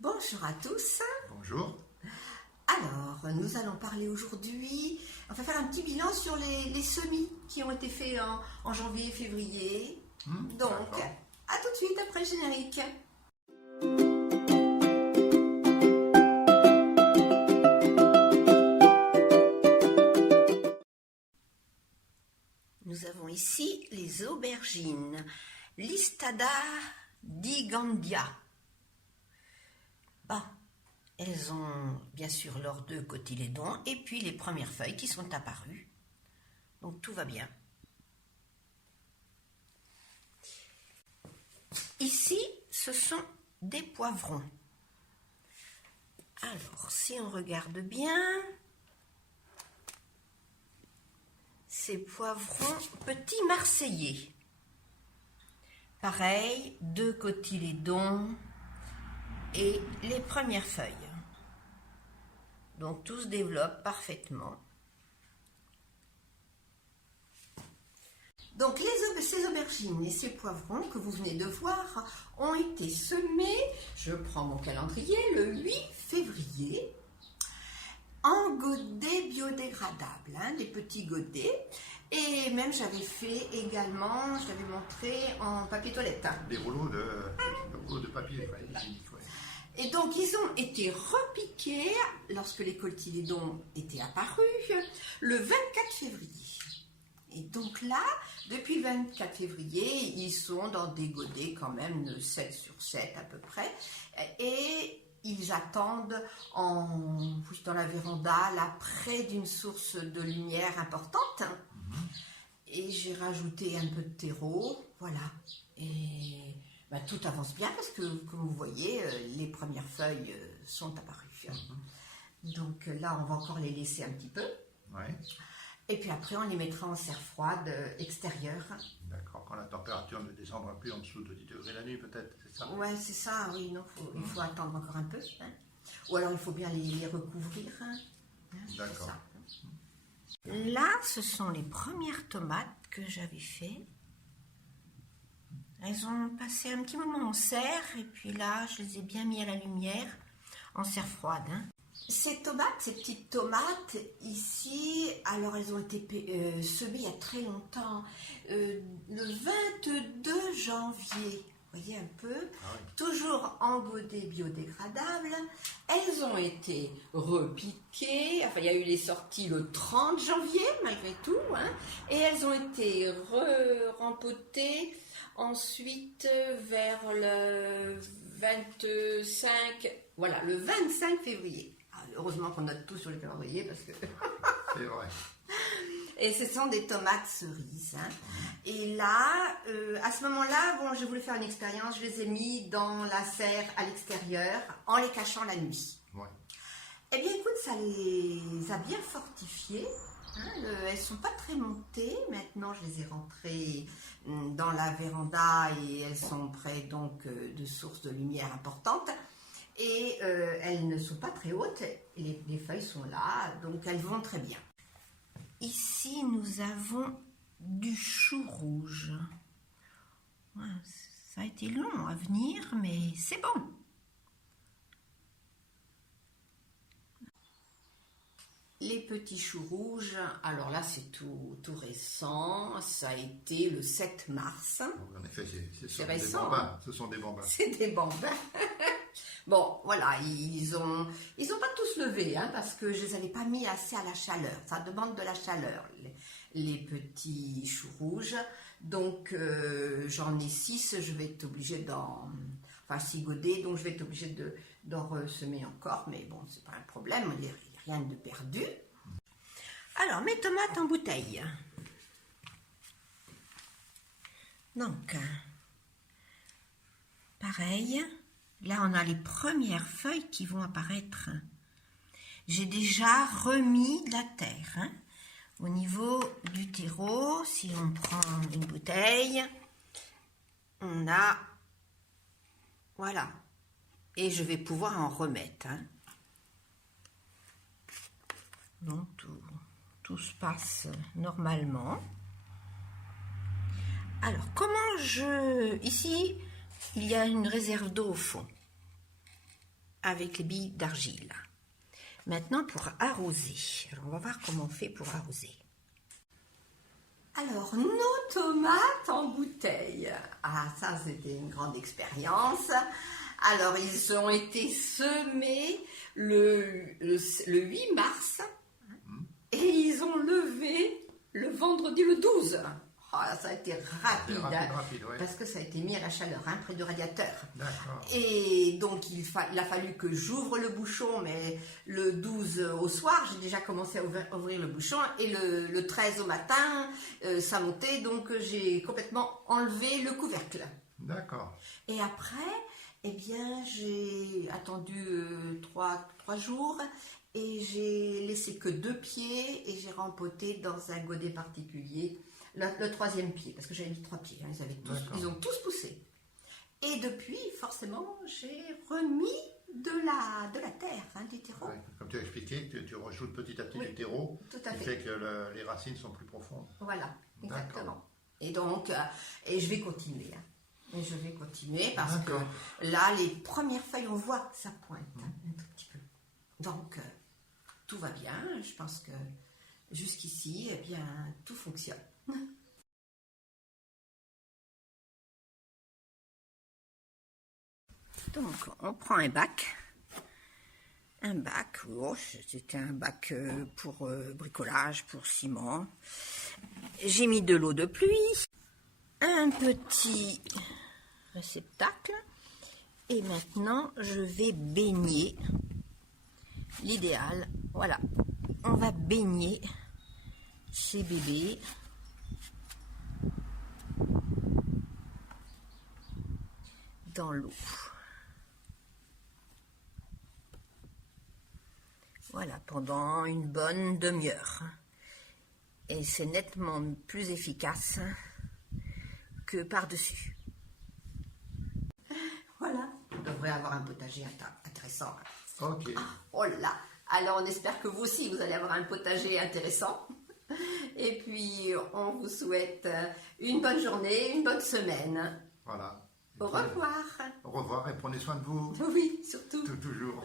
Bonjour à tous. Bonjour. Alors, nous allons parler aujourd'hui, on va faire un petit bilan sur les semis qui ont été faits en janvier et février. Donc, à tout de suite après le générique. Nous avons ici les aubergines, Listada digandia. Bon, elles ont bien sûr leurs 2 cotylédons et puis les premières feuilles qui sont apparues. Donc tout va bien. Ici, ce sont des poivrons. Alors, si on regarde bien, ces poivrons petits marseillais. Pareil, 2 cotylédons et les premières feuilles. Donc tout se développe parfaitement. Donc ces aubergines et ces poivrons que vous venez de voir ont été semés, je prends mon calendrier, le 8 février, en godets biodégradables, des petits godets. Et même j'avais fait également, je l'avais montré en papier toilette. Des rouleaux de papier hygiénique. Ouais. Et donc ils ont été repiqués lorsque les cotylédons étaient apparus le 24 février. Et donc là, depuis le 24 février, ils sont dans des godets quand même de 7 sur 7 à peu près. Et ils attendent dans la véranda, là près d'une source de lumière importante. Et j'ai rajouté un peu de terreau, voilà. Et tout avance bien parce que, comme vous voyez, les premières feuilles sont apparues. Donc là, on va encore les laisser un petit peu. Ouais. Et puis après, on les mettra en serre froide extérieure. D'accord, quand la température ne descendra plus en dessous de 10 degrés la nuit, peut-être, c'est ça? Ouais, c'est ça, oui, non, il faut attendre encore un peu. Ou alors, il faut bien les recouvrir. D'accord. Là, ce sont les premières tomates que j'avais fait. Elles ont passé un petit moment en serre, et puis là, je les ai bien mis à la lumière, en serre froide. Ces tomates, ces petites tomates, ici, alors elles ont été semées il y a très longtemps, le 22 janvier, vous voyez un peu, toujours en godets biodégradables. Elles ont été repiquées, enfin il y a eu les sorties le 30 janvier malgré tout, et elles ont été rempotées ensuite vers le 25, voilà, le 25 février. Heureusement qu'on note tout sur le calendrier parce que... C'est vrai. Et ce sont des tomates cerises. Et là, à ce moment-là, bon, j'ai voulu faire une expérience. Je les ai mis dans la serre à l'extérieur en les cachant la nuit. Ouais. Eh bien, écoute, ça les a bien fortifiées. Elles ne sont pas très montées. Maintenant, je les ai rentrées dans la véranda et elles sont près donc de sources de lumière importantes. Et elles ne sont pas très hautes, les feuilles sont là, donc elles vont très bien. Ici, nous avons du chou rouge. Ça a été long à venir, mais c'est bon. Les petits choux rouges, alors là c'est tout récent, ça a été le 7 mars. En effet, c'est récent. Des bambins. Ce sont des bambins. C'est des bambins. Bon, voilà, ils ont pas tous levé, parce que je les avais pas mis assez à la chaleur. Ça demande de la chaleur, les petits choux rouges. Donc, j'en ai 6, je vais être obligée enfin 6 godets, donc je vais être obligée d'en ressemer encore. Mais bon, c'est pas un problème, il n'y a rien de perdu. Alors, mes tomates en bouteille. Donc, pareil. Là, on a les premières feuilles qui vont apparaître. J'ai déjà remis de la terre. Au niveau du terreau, si on prend une bouteille, on a... Voilà. Et je vais pouvoir en remettre. Donc, tout se passe normalement. Alors, comment ici, il y a une réserve d'eau au fond. avec les billes d'argile. Maintenant pour arroser. Alors on va voir comment on fait pour arroser. Alors nos tomates en bouteille. Ah ça c'était une grande expérience. Alors ils ont été semés le 8 mars et ils ont levé le vendredi le 12. Oh, ça a été rapide, Ouais. parce que ça a été mis à la chaleur, près du radiateur. D'accord. Et donc il a fallu que j'ouvre le bouchon, mais le 12 au soir, j'ai déjà commencé à ouvrir le bouchon, et le 13 au matin, ça montait, donc j'ai complètement enlevé le couvercle. D'accord. Et après, eh bien, j'ai attendu 3 jours, et j'ai laissé que 2 pieds, et j'ai rempoté dans un godet particulier. Le 3e pied, parce que j'avais mis 3 pieds, ils ont tous poussé. Et depuis, forcément, j'ai remis de la terre, du terreau. Ouais. Comme tu as expliqué, tu rajoutes petit à petit du terreau, tout à qui fait. fait que les racines sont plus profondes. Voilà, exactement. D'accord. Et donc, et je vais continuer. Et je vais continuer parce que D'accord. là, les premières feuilles, on voit que ça pointe un tout petit peu. Donc, tout va bien. Je pense que jusqu'ici, eh bien, tout fonctionne. Donc, on prend un bac. C'était un bac pour bricolage, pour ciment. J'ai mis de l'eau de pluie, un petit réceptacle. Et maintenant, je vais baigner. L'idéal, voilà. On va baigner ces bébés. Dans l'eau. Voilà, pendant une bonne demi-heure. Et c'est nettement plus efficace que par-dessus. Voilà. On devrait avoir un potager intéressant. Ok. Oh là. Alors on espère que vous aussi, vous allez avoir un potager intéressant. Et puis, on vous souhaite une bonne journée, une bonne semaine. Voilà. Au revoir. Au revoir et prenez soin de vous. Oui, surtout. Toujours.